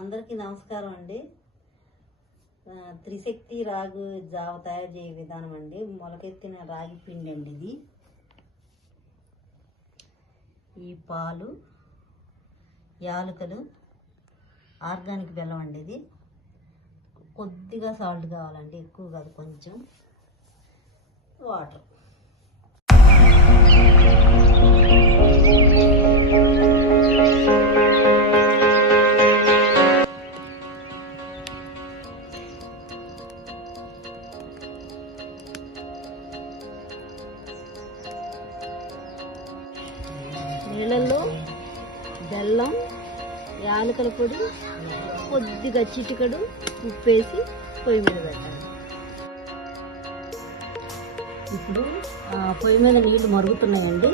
అందరికీ నమస్కారం అండి. త్రిశక్తి రాగి జావ తయారు చేయ విధానం అండి. మొలకెత్తిన రాగి పిండి అండి ఇది. ఈ పాలు, యాలకులు, ఆర్గానిక్ బెల్లం అండి ఇది. కొద్దిగా సాల్ట్ కావాలండి, ఎక్కువ కాదు, కొంచెం వాటర్. నీళ్ళల్లో బెల్లం, యాలకుల పొడి, కొద్దిగా చిటికడు ఉప్పేసి పొయ్యి మీద పెట్టాలి. ఇప్పుడు పొయ్యి మీద నీళ్లు మరుగుతున్నాయండి.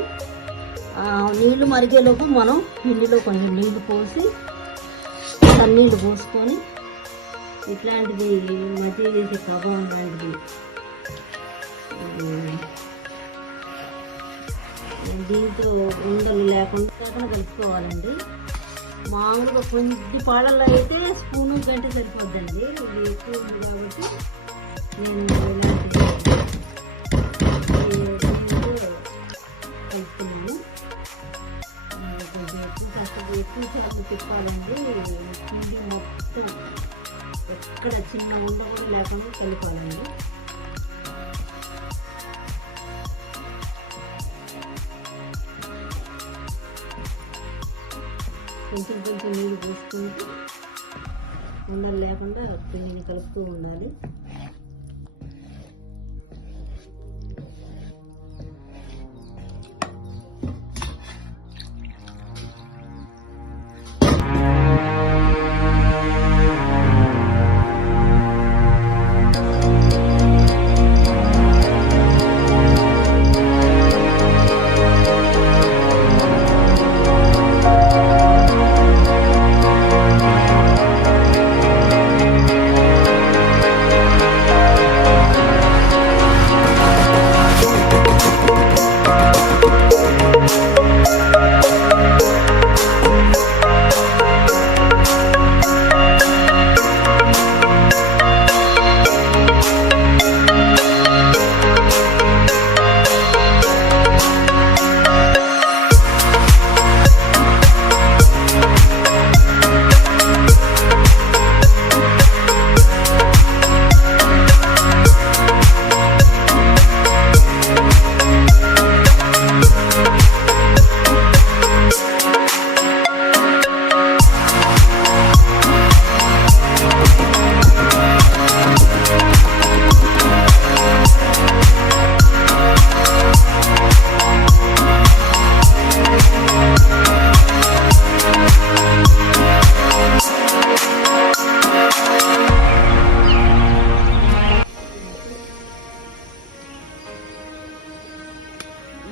నీళ్లు మరిగేలోపు మనం పిండిలో కొంచెం నీళ్లు పోసి నీళ్లు పోసుకొని ఇట్లాంటిది మజ్జిగ చేసే కబాబ్ లాంటిది దీంతో ఉండలు లేకుండా కలుపుకోవాలండి. మామూలుగా కొంచెం పాలల్లో అయితే స్పూను కంటే సరిపోద్దండి. ఇది ఎక్కువ ఉంది కాబట్టి నేను కలుపుతున్నాను. కొంచెం ఎక్కువ చేపలు తిప్పాలండి. పిండి మొత్తం ఎక్కడ చిన్న ఉండ కూడా లేకుండా కలుపుకోవాలండి. కొంచెం కొంచెం నీళ్ళు పోసుకుంటూ ఉండలు లేకుండా పిండిని కలుపుతూ ఉండాలి.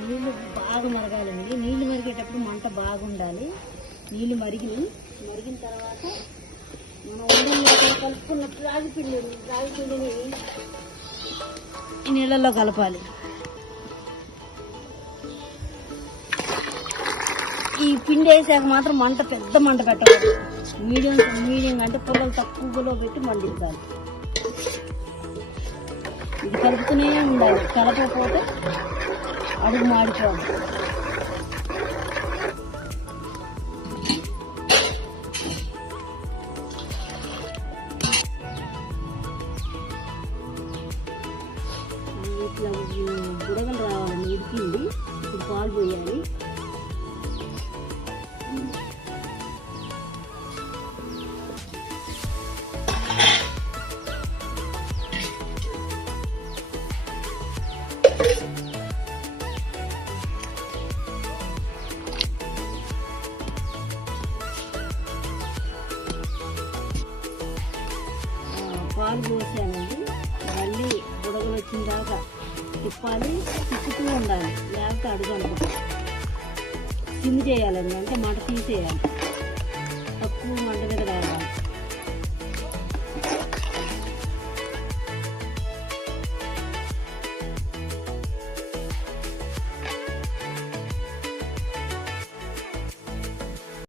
నీళ్ళు బాగా మరగాలండి. నీళ్ళు మరిగేటప్పుడు మంట బాగుండాలి. నీళ్ళు మరిగిన తర్వాత మనం ఉండలు కలుపుకున్న రాగి పిండిని నీళ్ళల్లో కలపాలి. ఈ పిండి వేసాక మాత్రం మంట పెద్ద మంట పెట్టకూడదు. మీడియం అంటే పొలం తక్కువలో పెట్టి మండించాలి. ఇది కలుపుతూనే ఉండాలి. కలపకపోతే అడుగు మాడిపోవాలి. ఇట్లా బుడగలు రావాలని ఉడికింది. ఇప్పుడు పాలు పోయాలి. పాలు పోసానండి. మళ్ళీ బుడగలు వచ్చిన దాకా తిప్పాలి. తిప్పుతూ ఉండాలి, లేకపోతే అడుగు అనుకుంటాం. సిమ్ చేయాలండి, అంటే మంట తీసేయాలి. తక్కువ మంట మీద రావాలి.